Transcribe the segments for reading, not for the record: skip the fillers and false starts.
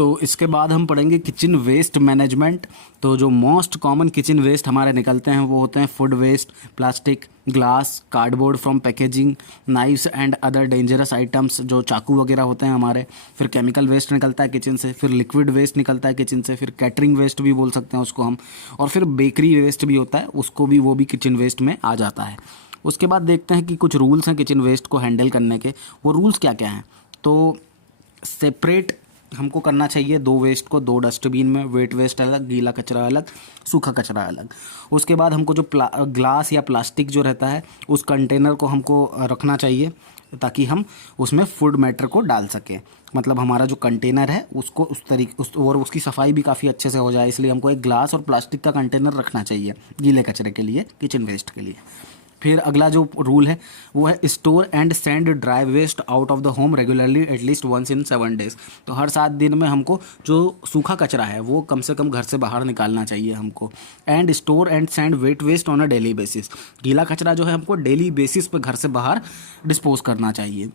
तो इसके बाद हम पढ़ेंगे किचन वेस्ट मैनेजमेंट। तो जो मोस्ट कॉमन किचन वेस्ट हमारे निकलते हैं वो होते हैं food waste, plastic, glass, cardboard from packaging, knives and other dangerous items जो चाकू वगैरह होते हैं हमारे। फिर केमिकल वेस्ट निकलता है किचन से, फिर लिक्विड वेस्ट निकलता है किचन से, फिर कैटरिंग वेस्ट भी बोल सकते हैं उसको हम, और फिर बेकरी वेस्ट भी होता है उसको भी, वो भी किचन वेस्ट में आ जाता है। उसके बाद देखते हैं कि कुछ रूल्स हैं किचन वेस्ट को हैंडल करने के। वो रूल्स क्या क्या हैं? तो सेपरेट हमको करना चाहिए दो वेस्ट को, दो डस्टबिन में, वेट वेस्ट अलग, गीला कचरा अलग, सूखा कचरा अलग। उसके बाद हमको जो ग्लास या प्लास्टिक जो रहता है उस कंटेनर को हमको रखना चाहिए ताकि हम उसमें फूड मैटर को डाल सकें। मतलब हमारा जो कंटेनर है उसको उस तरीके और उसकी सफाई भी काफ़ी अच्छे से हो जाए, इसलिए हमको एक ग्लास और प्लास्टिक का कंटेनर रखना चाहिए गीले कचरे के लिए, किचन वेस्ट के लिए। फिर अगला जो रूल है वो है store and send dry waste out of the home regularly at least once in 7 days। तो हर 7 दिन में हमको जो सूखा कचरा है वो कम से कम घर से बाहर निकालना चाहिए हमको। And store and send wet waste on a daily basis. गीला कचरा जो है हमको डेली बेसिस पे घर से बाहर डिस्पोज करना चाहिए।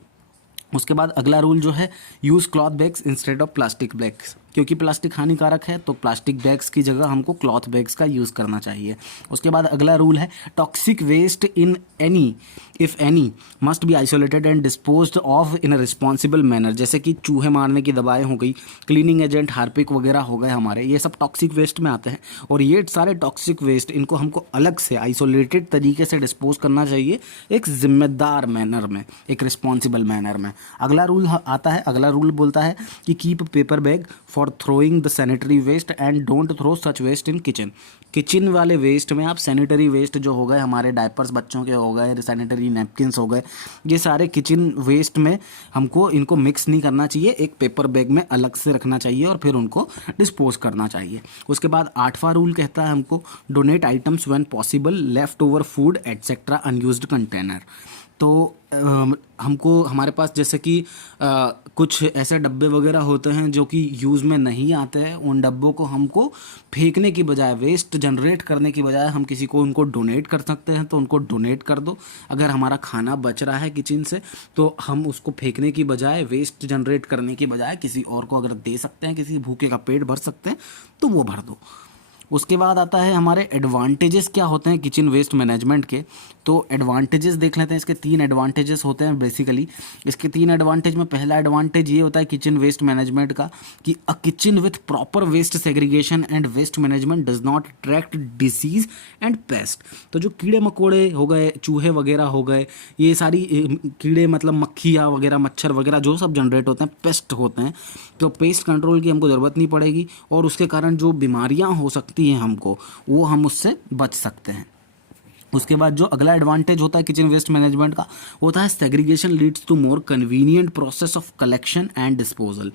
उसके बाद अगला रूल जो है use cloth bags instead of plastic bags, क्योंकि प्लास्टिक हानिकारक है तो प्लास्टिक बैग्स की जगह हमको क्लॉथ बैग्स का यूज़ करना चाहिए। उसके बाद अगला रूल है toxic waste in any if any must be isolated and disposed of in a responsible manner. जैसे कि चूहे मारने की दवाएं हो गई, क्लीनिंग एजेंट, हार्पिक वगैरह हो गए हमारे, ये सब टॉक्सिक वेस्ट में आते हैं। और ये सारे टॉक्सिक वेस्ट इनको हमको अलग से आइसोलेटेड तरीके से डिस्पोज करना चाहिए एक जिम्मेदार मैनर में, एक रिस्पॉन्सिबल मैनर में। अगला रूल आता है, अगला रूल बोलता है कि keep paper bag for throwing the sanitary waste and don't throw such waste in kitchen. Kitchen वाले वेस्ट में आप सैनिटरी वेस्ट जो हो गए हमारे, डायपर्स बच्चों के हो गए, सैनिटरी नैपकिन्स हो गए, ये सारे किचन वेस्ट में हमको इनको मिक्स नहीं करना चाहिए, एक पेपर बैग में अलग से रखना चाहिए और फिर उनको डिस्पोज करना चाहिए। उसके बाद 8वां रूल कहता है हमको donate items when possible, left over food etcetera unused container. तो हमको हमारे पास जैसे कि कुछ ऐसे डब्बे वगैरह होते हैं जो कि यूज़ में नहीं आते हैं, उन डब्बों को हमको फेंकने की बजाय, वेस्ट जनरेट करने की बजाय हम किसी को उनको डोनेट कर सकते हैं, तो उनको डोनेट कर दो। अगर हमारा खाना बच रहा है किचन से तो हम उसको फेंकने की बजाय, वेस्ट जनरेट करने की बजाय किसी और को अगर दे सकते हैं, किसी भूखे का पेट भर सकते हैं तो वो भर दो। उसके बाद आता है हमारे एडवांटेजेस क्या होते हैं किचन वेस्ट मैनेजमेंट के। तो एडवांटेजेस देख लेते हैं, इसके 3 एडवांटेजेस होते हैं बेसिकली। इसके 3 एडवांटेज में पहला एडवांटेज ये होता है किचन वेस्ट मैनेजमेंट का कि a kitchen with proper waste segregation and waste management does not attract disease and pest. तो जो कीड़े मकोड़े हो गए, चूहे वगैरह हो गए, ये सारी कीड़े मतलब मक्खियाँ वगैरह, मच्छर वगैरह जो सब जनरेट होते हैं, पेस्ट होते हैं, तो पेस्ट कंट्रोल की हमको ज़रूरत नहीं पड़ेगी और उसके कारण जो बीमारियाँ हो सकती हैं हमको, वो हम उससे बच सकते हैं। उसके बाद जो अगला एडवांटेज होता है किचन वेस्ट मैनेजमेंट का होता है segregation leads to more convenient process of collection and disposal.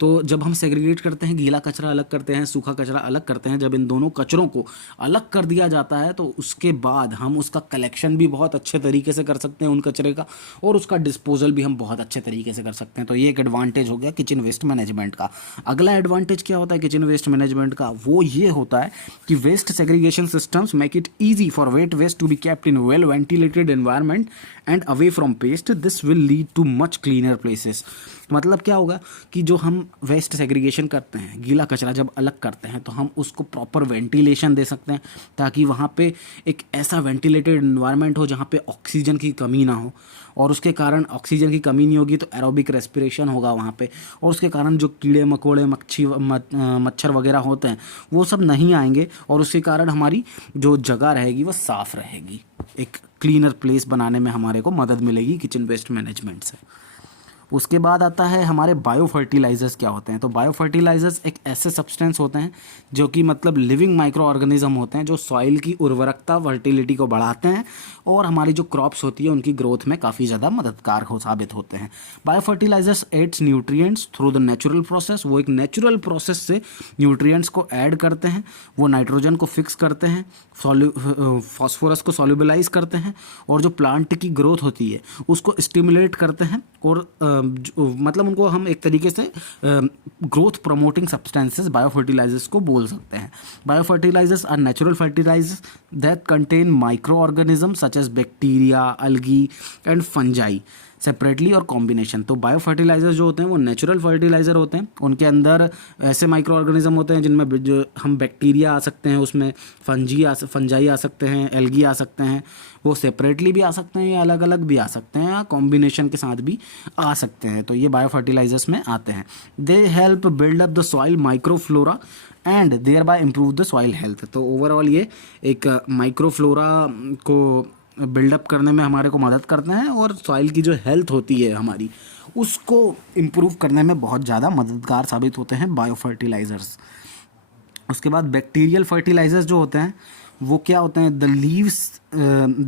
तो जब हम सेग्रीगेट करते हैं, गीला कचरा अलग करते हैं, सूखा कचरा अलग करते हैं, जब इन दोनों कचरों को अलग कर दिया जाता है तो उसके बाद हम उसका कलेक्शन भी बहुत अच्छे तरीके से कर सकते हैं उन कचरे का, और उसका डिस्पोजल भी हम बहुत अच्छे तरीके से कर सकते हैं। तो ये एक एडवांटेज हो गया किचन वेस्ट मैनेजमेंट का। अगला एडवांटेज क्या होता है किचन वेस्ट मैनेजमेंट का? वो ये होता है कि waste segregation systems make it easy for wet waste to be kept in well ventilated environment and away from waste. This will lead to much cleaner places. मतलब क्या होगा कि जो हम वेस्ट सेग्रीगेशन करते हैं, गीला कचरा जब अलग करते हैं तो हम उसको प्रॉपर वेंटिलेशन दे सकते हैं ताकि वहाँ पे एक ऐसा वेंटिलेटेड एनवायरनमेंट हो जहाँ पे ऑक्सीजन की कमी ना हो, और उसके कारण ऑक्सीजन की कमी नहीं होगी तो एरोबिक रेस्पिरेशन होगा वहाँ पे, और उसके कारण जो कीड़े मकोड़े, मच्छर वगैरह होते हैं वो सब नहीं आएंगे, और उसके कारण हमारी जो जगह रहेगी वो साफ़ रहेगी। एक क्लीनर प्लेस बनाने में हमारे को मदद मिलेगी किचन वेस्ट मैनेजमेंट से। उसके बाद आता है हमारे बायो फर्टिलाइजर्स क्या होते हैं। तो बायो फर्टिलाइजर्स एक ऐसे सब्सटेंस होते हैं जो कि मतलब लिविंग माइक्रो ऑर्गेनिज्म होते हैं जो सॉइल की उर्वरकता, फर्टिलिटी को बढ़ाते हैं और हमारी जो क्रॉप्स होती है उनकी ग्रोथ में काफ़ी ज़्यादा मददगार हो साबित होते हैं। Bio fertilisers adds nutrients through the natural process. वो एक नेचुरल प्रोसेस से न्यूट्रिएंट्स को ऐड करते हैं, वो नाइट्रोजन को फिक्स करते हैं, फॉस्फोरस को सॉल्युबलाइज करते हैं, और जो प्लांट की ग्रोथ होती है उसको स्टिमुलेट करते हैं, और मतलब उनको हम एक तरीके से growth promoting substances bio fertilisers को बोल सकते हैं। Bio fertilisers are natural fertilisers that contain micro organism such as bacteria, algae and fungi separately और कॉम्बिनेशन। तो बायो फर्टिलाइजर जो होते हैं वो नेचुरल फर्टिलाइज़र होते हैं, उनके अंदर ऐसे माइक्रो ऑर्गेनिज्म होते हैं जिनमें जो हम बैक्टीरिया आ सकते हैं, उसमें फंजाई आ सकते हैं, एल्गी आ सकते हैं, वो सेपरेटली भी आ सकते हैं या अलग अलग भी आ सकते हैं या कॉम्बिनेशन के साथ भी आ सकते हैं। तो ये बायो फर्टिलाइजर्स में आते हैं। They help build up the soil microflora and thereby improve the soil health. तो ओवरऑल ये एक माइक्रोफ्लोरा को बिल्डअप करने में हमारे को मदद करते हैं और सॉइल की जो हेल्थ होती है हमारी उसको इम्प्रूव करने में बहुत ज़्यादा मददगार साबित होते हैं बायो फर्टिलाइज़र्स। उसके बाद बैक्टीरियल फर्टिलाइजर्स जो होते हैं वो क्या होते हैं,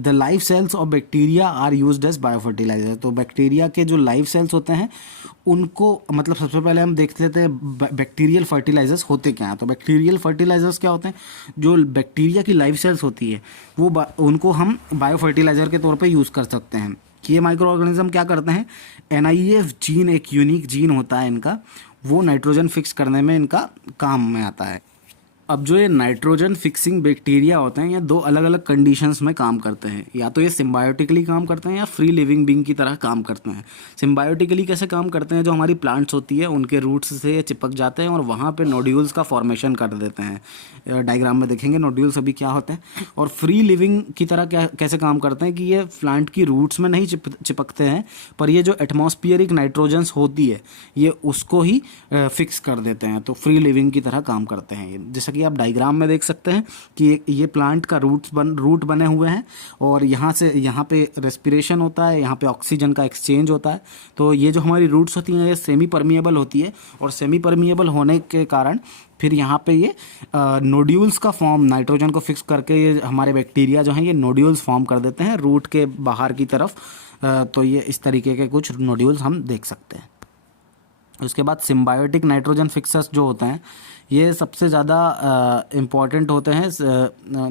the life cells of bacteria are used as bio fertiliser. तो बैक्टीरिया के जो लाइफ सेल्स होते हैं उनको, मतलब सबसे पहले हम देख लेते हैं बैक्टीरियल फर्टिलाइजर्स होते क्या हैं। तो बैक्टीरियल फर्टिलाइजर्स क्या होते हैं, जो बैक्टीरिया की लाइफ सेल्स होती है वो उनको हम बायो फर्टिलाइजर के तौर पे यूज़ कर सकते हैं। कि ये माइक्रो ऑर्गेनिज्म क्या करते हैं, NIF जीन एक यूनिक जीन होता है इनका, वो नाइट्रोजन फिक्स करने में इनका काम में आता है। अब जो ये नाइट्रोजन फिक्सिंग बैक्टीरिया होते हैं ये दो अलग अलग कंडीशंस में काम करते हैं। या तो ये सिम्बायोटिकली काम करते हैं या फ्री लिविंग बीइंग की तरह काम करते हैं। सिम्बायोटिकली कैसे काम करते हैं, जो हमारी प्लांट्स होती है उनके रूट्स से ये चिपक जाते हैं और वहाँ पे नोड्यूल्स का फॉर्मेशन कर देते हैं। डायग्राम में देखेंगे नोड्यूल्स अभी क्या होते हैं। और फ्री लिविंग की तरह कैसे काम करते हैं कि ये प्लांट की रूट्स में नहीं चिपकते हैं, पर ये जो एटमॉस्फेरिक नाइट्रोजन्स होती है ये उसको ही फिक्स कर देते हैं। तो फ्री लिविंग की तरह काम करते हैं ये। जैसे कि आप डायग्राम में देख सकते हैं कि ये प्लांट का रूट बने हुए हैं और यहाँ से यहाँ पे रेस्पिरेशन होता है, यहाँ पे ऑक्सीजन का एक्सचेंज होता है। तो ये जो हमारी रूट्स होती हैं ये सेमी परमिएबल होती है और सेमी परमिएबल होने के कारण फिर यहाँ पे ये नोड्यूल्स का फॉर्म, नाइट्रोजन को फिक्स करके ये हमारे बैक्टीरिया जो हैं ये नोड्यूल्स फॉर्म कर देते हैं रूट के बाहर की तरफ। तो ये इस तरीके के कुछ नोड्यूल्स हम देख सकते हैं। उसके बाद सिम्बायोटिक नाइट्रोजन फिक्सर्स जो होते हैं ये सबसे ज़्यादा इम्पॉर्टेंट होते हैं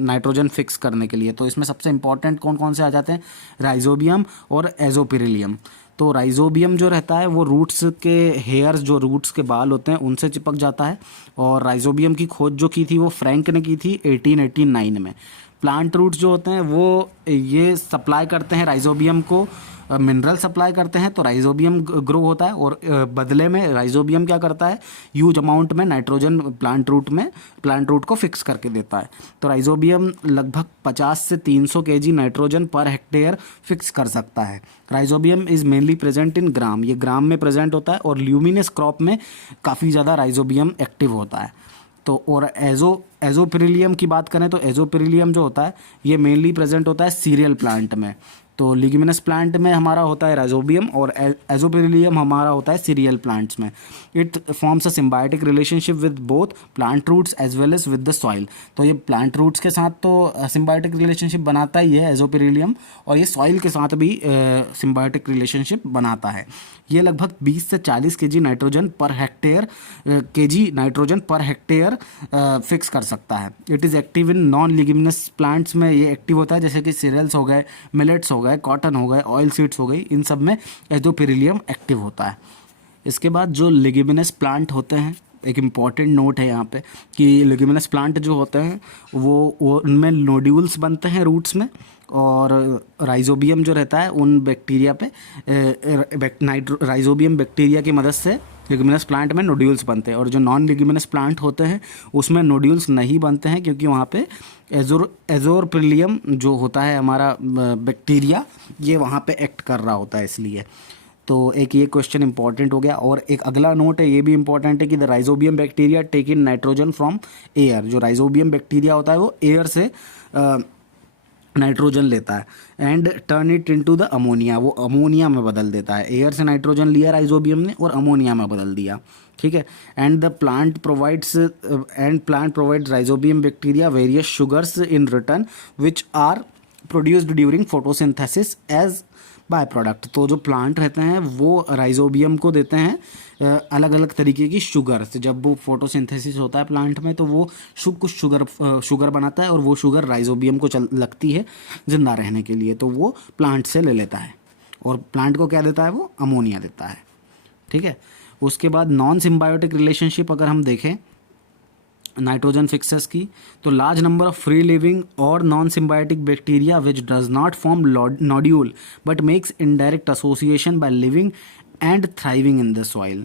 नाइट्रोजन फिक्स करने के लिए। तो इसमें सबसे इम्पॉर्टेंट कौन कौन से आ जाते हैं, राइजोबियम और एजोपिरिलियम। तो राइजोबियम जो रहता है वो रूट्स के हेयर्स, जो रूट्स के बाल होते हैं उनसे चिपक जाता है। और राइजोबियम की खोज जो की थी वो फ्रैंक ने की थी 1889 में। प्लांट रूट्स जो होते हैं वो ये सप्लाई करते हैं राइजोबियम को, मिनरल सप्लाई करते हैं। तो राइजोबियम ग्रो होता है और बदले में राइजोबियम क्या करता है, ह्यूज अमाउंट में नाइट्रोजन प्लांट रूट को फिक्स करके देता है। तो राइजोबियम लगभग 50 से 300 kg नाइट्रोजन पर हेक्टेयर फिक्स कर सकता है। Rhizobium is mainly present in gram, ये ग्राम में प्रेजेंट होता है और ल्यूमिनस क्रॉप में काफ़ी ज़्यादा राइजोबियम एक्टिव होता है। तो और एजोपिरिलियम की बात करें तो एजोपिरिलियम जो होता है ये मेनली प्रेजेंट होता है सीरियल प्लांट में। तो लिग्यूमिनस प्लांट में हमारा होता है राइजोबियम और एजोपिरिलियम हमारा होता है सीरियल प्लांट्स में। It forms a symbiotic relationship with both plant roots as well as with the soil. तो ये प्लांट रूट्स के साथ तो सिम्बायोटिक रिलेशनशिप बनाता ही है एजोपिरिलियम, और ये सॉइल के साथ भी सिम्बायोटिक रिलेशनशिप बनाता है। ये लगभग 20 से 40 kg नाइट्रोजन पर हेक्टेयर फिक्स कर सकता है। It is active in non leguminous plants में ये एक्टिव होता है, जैसे कि सीरियल्स हो गए, मिलेट्स हो गए, कॉटन हो गए, ऑयल सीड्स हो गई, इन सब में एजोपिरिलियम एक्टिव होता है। इसके बाद जो लिग्यूमिनस प्लांट होते हैं, एक इम्पॉर्टेंट नोट है यहाँ पे कि लिग्यूमिनस प्लांट जो होते हैं वो उनमें नोड्यूल्स बनते हैं रूट्स में, और राइजोबियम जो रहता है उन बैक्टीरिया पे राइजोबियम बैक्टीरिया की मदद से लिग्यूमिनस प्लांट में नोड्यूल्स बनते हैं। और जो नॉन लिग्यूमिनस प्लांट होते हैं उसमें नोड्यूल्स नहीं बनते हैं, क्योंकि वहाँ पे एजोपिरिलियम जो होता है हमारा बैक्टीरिया ये वहाँ पे एक्ट कर रहा होता है इसलिए। तो एक ये क्वेश्चन इंपॉर्टेंट हो गया। और एक अगला नोट है, ये भी इंपॉर्टेंट है कि the Rhizobium bacteria take in nitrogen from air. जो राइजोबियम बैक्टीरिया होता है वो एयर से नाइट्रोजन लेता है and turn it into the ammonia, वो अमोनिया में बदल देता है। एयर से नाइट्रोजन लिया राइजोबियम ने और अमोनिया में बदल दिया, ठीक है। And plant provides Rhizobium bacteria various sugars in return which are produced during photosynthesis as by product. तो जो प्लांट रहते हैं वो राइजोबियम को देते हैं अलग अलग तरीके की शुगर से। जब वो फोटोसिंथेसिस होता है प्लांट में तो वो कुछ शुगर बनाता है और वो शुगर राइजोबियम को लगती है जिंदा रहने के लिए, तो वो प्लांट से ले लेता है और प्लांट को क्या देता है, वो अमोनिया देता है, ठीक है। उसके बाद नॉन सिम्बायोटिक रिलेशनशिप अगर हम देखें नाइट्रोजन फिक्सेस की, तो large number of free living और non symbiotic bacteria which does not form nodule but makes indirect association by living and thriving in the soil.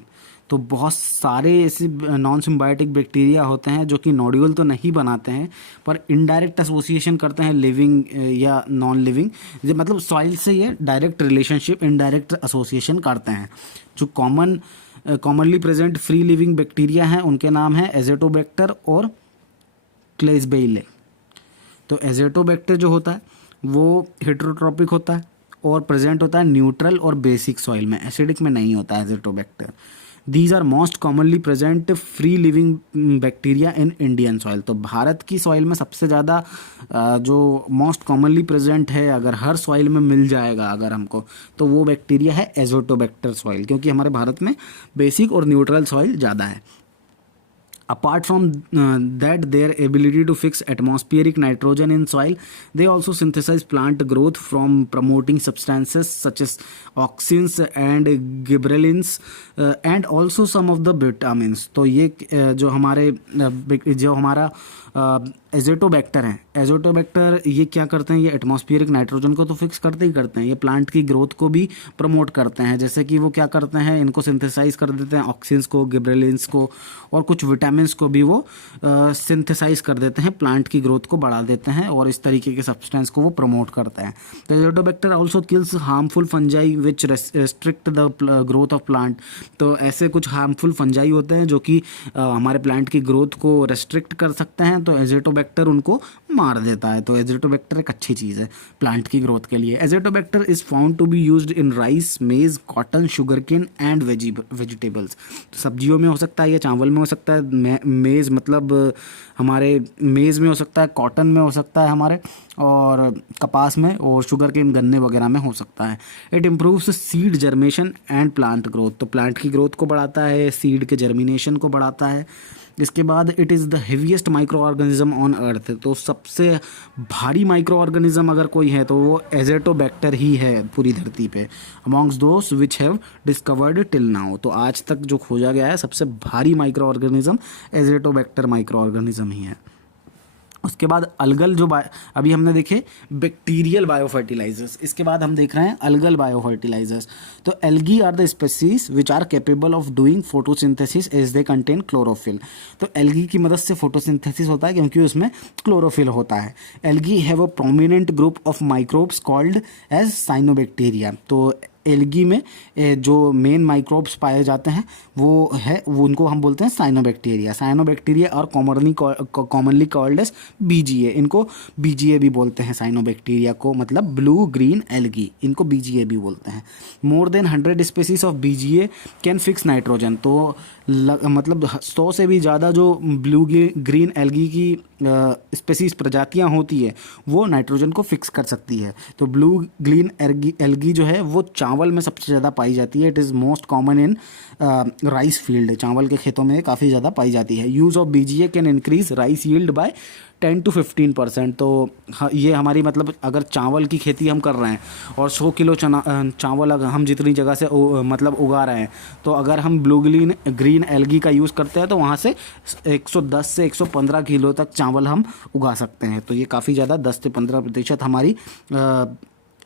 तो बहुत सारे ऐसे नॉन सिम्बायोटिक बैक्टीरिया होते हैं जो कि नोड्यूल तो नहीं बनाते हैं पर इनडायरेक्ट एसोसिएशन करते हैं लिविंग या नॉन लिविंग, मतलब सॉइल से ये डायरेक्ट रिलेशनशिप इनडायरेक्ट एसोसिएशन करते हैं। जो commonly present free living bacteria हैं उनके नाम हैं एज़ोटोबैक्टर और क्लेइसबेइले। तो एज़ोटोबैक्टर जो होता है वो हेटेरोट्रॉपिक होता है और प्रेजेंट होता है न्यूट्रल और बेसिक सॉइल में, एसिडिक में नहीं होता है Azotobacter. These are most commonly present free living bacteria in Indian soil. तो भारत की सॉइल में सबसे ज़्यादा जो मोस्ट कॉमनली प्रेजेंट है, अगर हर सॉइल में मिल जाएगा अगर हमको, तो वो बैक्टीरिया है एज़ोटोबैक्टर सॉइल, क्योंकि हमारे भारत में बेसिक और न्यूट्रल सॉइल ज़्यादा है। Apart from that, their ability to fix atmospheric nitrogen in soil, they also synthesize plant growth from promoting substances such as auxins and gibberellins and also some of the vitamins। तो ये जो हमारा Azotobacter हैं, Azotobacter ये क्या करते हैं, ये एटमॉस्फेरिक नाइट्रोजन को तो फिक्स करते ही करते हैं, ये प्लांट की ग्रोथ को भी प्रमोट करते हैं। जैसे कि वो क्या करते हैं, इनको सिंथेसाइज कर देते हैं, ऑक्सिन्स को, गिबरेलिन्स को और कुछ विटामिन्स को भी वो सिंथेसाइज कर देते हैं, प्लांट की ग्रोथ को बढ़ा देते हैं और इस तरीके के सब्सटेंस को वो प्रमोट करते हैं। तो Azotobacter also kills harmful fungi which restrict the growth of plant. तो ऐसे कुछ हार्मफुल फंजाई होते हैं जो कि हमारे प्लांट की ग्रोथ को रेस्ट्रिक्ट कर सकते हैं, तो एज़ोटोबैक्टर उनको मार देता है। तो एज़ोटोबैक्टर एक अच्छी चीज़ है प्लांट की ग्रोथ के लिए। Azotobacter is found to be used in rice, maize, cotton, sugarcane and vegetables. सब्जियों में हो सकता है, या चावल में हो सकता है, मेज मतलब हमारे मेज में हो सकता है, कॉटन में हो सकता है हमारे, और कपास में, और शुगरकेन गन्ने वगैरह में हो सकता है। It improves seed germination and plant growth. तो प्लांट की ग्रोथ को बढ़ाता है, सीड के जर्मिनेशन को बढ़ाता है। इसके बाद it is the heaviest micro organism on earth. तो सबसे भारी माइक्रो ऑर्गेनिज्म अगर कोई है तो वो एज़ोटोबैक्टर ही है पूरी धरती पे, amongst those which have discovered till now. तो आज तक जो खोजा गया है सबसे भारी micro organism azotobacter micro organism ही है। उसके बाद अलगल जो अभी हमने देखे बैक्टीरियल बायोफर्टिलाइजर्स, इसके बाद हम देख रहे हैं अलगल बायोफर्टिलाइजर्स। तो algae are the species which are capable of doing photosynthesis as they contain chlorophyll. तो एल्गी की मदद से फोटोसिंथेसिस होता है क्योंकि उसमें क्लोरोफिल होता है। Algae have a prominent group of microbes called as cyanobacteria. तो एल्गी में जो मेन माइक्रोब्स पाए जाते हैं वो उनको हम बोलते हैं साइनोबैक्टीरिया। साइनोबैक्टीरिया और कॉमनली कॉल्ड एज बीजीए। इनको बीजीए भी बोलते हैं साइनोबैक्टीरिया को, मतलब ब्लू ग्रीन एल्गी, इनको बीजीए भी बोलते हैं। More than 100 species of BGA can fix nitrogen. तो मतलब 100 से भी ज़्यादा जो ब्लू ग्रीन एल्गी की स्पीसीज प्रजातियां होती है वो नाइट्रोजन को फिक्स कर सकती है। तो ब्लू ग्रीन एल्गी जो है वो चावल में सबसे ज़्यादा पाई जाती है। It is most common in rice field. चावल के खेतों में काफ़ी ज़्यादा पाई जाती है। Use of BGA can increase rice yield by 10 to 15%। तो ये हमारी मतलब अगर चावल की खेती हम कर रहे हैं और 100 किलो चावल अगर हम जितनी जगह से मतलब उगा रहे हैं, तो अगर हम ब्लू ग्रीन एल्गी का यूज़ करते हैं तो वहाँ से 110 से 115 किलो तक चावल हम उगा सकते हैं। तो ये काफ़ी ज़्यादा 10 से 15% हमारी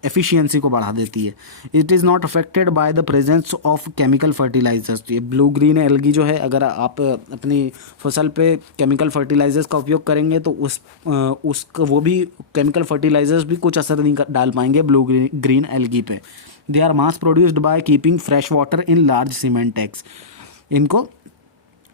एफिशिएंसी को बढ़ा देती है। It is not affected by the presence of chemical fertilizers. ये ब्लू ग्रीन एल्गी जो है, अगर आप अपनी फसल पे केमिकल फर्टिलाइजर्स का उपयोग करेंगे तो वो भी केमिकल फर्टिलाइजर्स भी कुछ असर नहीं डाल पाएंगे ब्लू ग्रीन एल्गी पे। They are mass produced by keeping fresh water in large cement tanks. इनको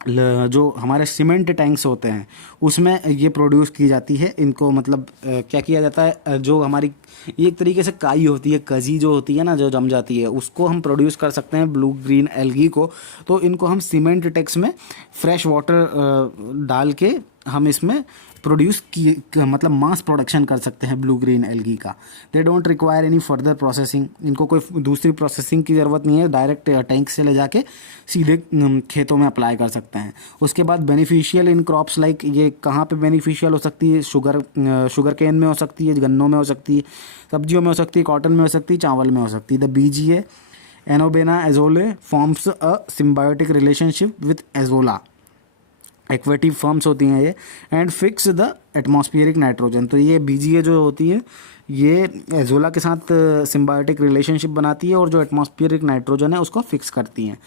जो हमारे सीमेंट टैंक्स होते हैं उसमें ये प्रोड्यूस की जाती है। इनको मतलब क्या किया जाता है, जो हमारी ये एक तरीके से काई होती है, कजी जो होती है ना, जो जम जाती है, उसको हम प्रोड्यूस कर सकते हैं ब्लू ग्रीन एल्गी को। तो इनको हम सीमेंट टैंक्स में फ्रेश वाटर डाल के हम इसमें प्रोड्यूस मतलब मास प्रोडक्शन कर सकते हैं ब्लू ग्रीन एल्गी का। They don't require any further processing. इनको कोई दूसरी प्रोसेसिंग की ज़रूरत नहीं है, डायरेक्ट टैंक से ले जाके सीधे खेतों में अप्लाई कर सकते हैं। उसके बाद बेनिफिशियल इन क्रॉप्स लाइक, ये कहाँ पे बेनिफिशियल हो सकती है, शुगर केन में हो सकती है, गन्नों में हो सकती है, सब्जियों में हो सकती है, कॉटन में हो सकती है, चावल में हो सकती है। The BGA anabaena azollae forms a symbiotic relationship with azolla aquatic forms होती हैं ये, and fix the atmospheric nitrogen. तो ये बीजीए जो होती है ये एजोला के साथ सिम्बायोटिक रिलेशनशिप बनाती है और जो एटमॉस्फेरिक नाइट्रोजन है उसको फिक्स करती हैं।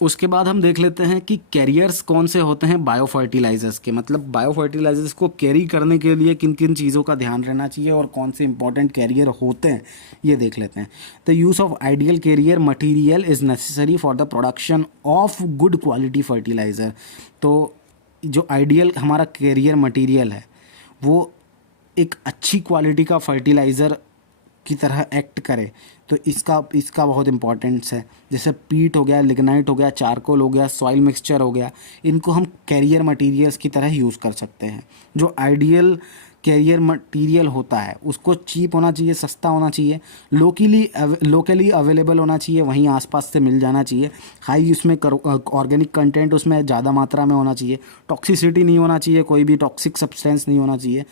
उसके बाद हम देख लेते हैं कि कैरियर्स कौन से होते हैं बायो फर्टिलाइजर्स के, मतलब बायो फर्टिलाइजर्स को कैरी करने के लिए किन किन चीज़ों का ध्यान रहना चाहिए और कौन से इंपॉर्टेंट कैरियर होते हैं ये देख लेते हैं। The use of ideal carrier material is necessary for the production of good quality fertilizer. तो जो आइडियल हमारा कैरियर मटीरियल है वो एक अच्छी क्वालिटी का फर्टिलाइज़र की तरह एक्ट करे, तो इसका बहुत इंपॉर्टेंस है। जैसे पीट हो गया, लिग्नाइट हो गया, चारकोल हो गया, सॉइल मिक्सचर हो गया, इनको हम कैरियर मटेरियल्स की तरह यूज़ कर सकते हैं। जो आइडियल कैरियर मटेरियल होता है उसको चीप होना चाहिए, सस्ता होना चाहिए, लोकली अवेलेबल होना चाहिए, वहीं आसपास से मिल जाना चाहिए, हाई उसमें ऑर्गेनिक कंटेंट उसमें ज़्यादा मात्रा में होना चाहिए, टॉक्सिसिटी नहीं होना चाहिए, कोई भी टॉक्सिक सब्सटेंस नहीं होना चाहिए,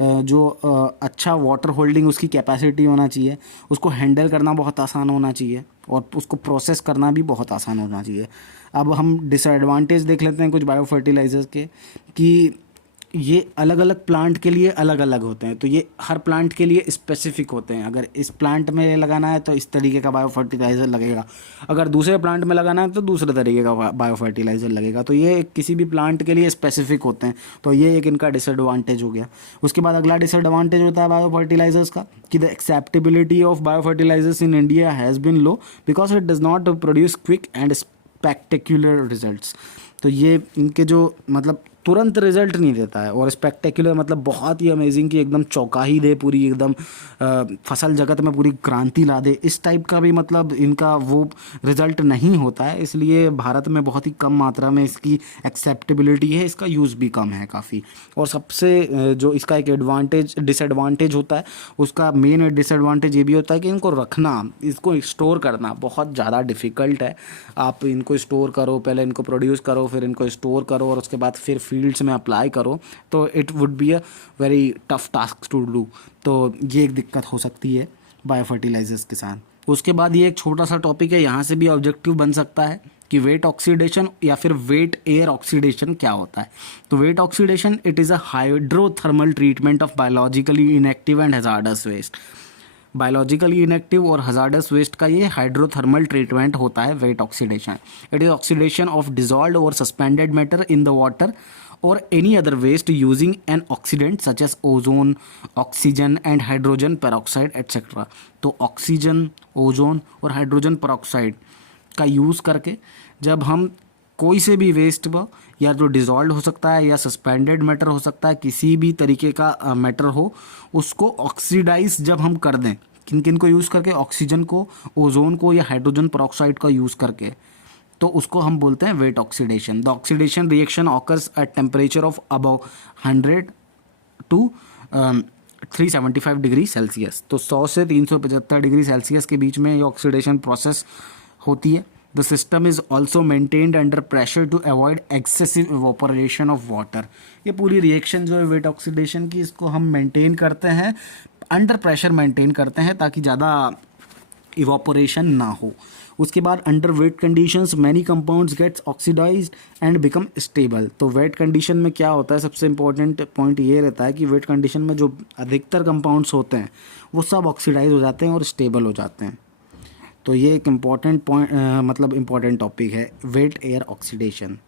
जो अच्छा वाटर होल्डिंग उसकी कैपेसिटी होना चाहिए, उसको हैंडल करना बहुत आसान होना चाहिए और उसको प्रोसेस करना भी बहुत आसान होना चाहिए। अब हम डिसएडवांटेज देख लेते हैं कुछ बायो फर्टिलाइजर्स के, कि ये अलग अलग प्लांट के लिए अलग अलग होते हैं, तो ये हर प्लांट के लिए स्पेसिफिक होते हैं। अगर इस प्लांट में लगाना है तो इस तरीके का बायो फर्टिलाइज़र लगेगा, अगर दूसरे प्लांट में लगाना है तो दूसरे तरीके का बायो फर्टिलाइज़र लगेगा। तो ये किसी भी प्लांट के लिए स्पेसिफिक होते हैं, तो ये एक इनका डिसएडवांटेज हो गया। उसके बाद अगला डिसएडवांटेज होता है बायो फर्टिलाइजर्स का, कि the acceptability of bio fertilizers in India has been low because it does not produce quick and spectacular results. तो ये इनके जो मतलब तुरंत रिजल्ट नहीं देता है, और स्पेक्टेकुलर मतलब बहुत ही अमेजिंग कि एकदम चौंका ही दे, पूरी एकदम फसल जगत में पूरी क्रांति ला दे, इस टाइप का भी मतलब इनका वो रिजल्ट नहीं होता है। इसलिए भारत में बहुत ही कम मात्रा में इसकी एक्सेप्टेबिलिटी है, इसका यूज़ भी कम है काफ़ी। और सबसे जो इसका एक डिसएडवांटेज होता है, उसका मेन डिसएडवांटेज ये भी होता है कि इनको रखना, इसको स्टोर करना बहुत ज़्यादा डिफ़िकल्ट है। आप इनको स्टोर करो, पहले इनको प्रोड्यूस करो, फिर इनको स्टोर करो और उसके बाद फिर फील्ड्स में अप्लाई करो, तो it would be a very tough task to do. तो ये एक दिक्कत हो सकती है बायो फर्टिलाइजर्स के साथ। उसके बाद ये एक छोटा सा टॉपिक है, यहाँ से भी ऑब्जेक्टिव बन सकता है कि वेट ऑक्सीडेशन या फिर वेट एयर ऑक्सीडेशन क्या होता है। तो wet oxidation it is a hydrothermal treatment of biologically inactive and hazardous waste. Biologically inactive और हजार्डस वेस्ट का ये हाइड्रोथर्मल ट्रीटमेंट होता है wet oxidation. It is oxidation of dissolved और suspended matter in the water और any other waste using an oxidant such as ozone, oxygen and hydrogen peroxide etcetera. तो oxygen, ozone और hydrogen peroxide का use करके जब हम कोई से भी वेस्ट व या जो डिज़ोल्व हो सकता है या सस्पेंडेड मैटर हो सकता है, किसी भी तरीके का मैटर हो, उसको ऑक्सीडाइज जब हम कर दें, किन किन को यूज़ करके, ऑक्सीजन को, ओजोन को या हाइड्रोजन पेरोक्साइड का यूज़ करके, तो उसको हम बोलते हैं wet oxidation. The oxidation reaction occurs at temperature of about 100 to 375 degree Celsius. तो 100 से 375 डिग्री सेल्सियस के बीच में ये ऑक्सीडेशन प्रोसेस होती है। The system is also maintained under pressure to avoid excessive evaporation of water. ये पूरी रिएक्शन जो है वेट ऑक्सीडेशन की, इसको हम मेंटेन करते हैं, अंडर प्रेशर मेंटेन करते हैं ताकि ज़्यादा इवोपरेशन ना हो। उसके बाद under wet conditions many compounds gets oxidized and become stable. तो वेट कंडीशन में क्या होता है, सबसे इंपॉर्टेंट पॉइंट ये रहता है कि वेट कंडीशन में जो अधिकतर कंपाउंड्स होते हैं वो सब ऑक्सीडाइज हो जाते हैं और स्टेबल हो जाते हैं। तो ये एक इम्पॉर्टेंट पॉइंट मतलब इम्पॉर्टेंट टॉपिक है वेट एयर ऑक्सीडेशन।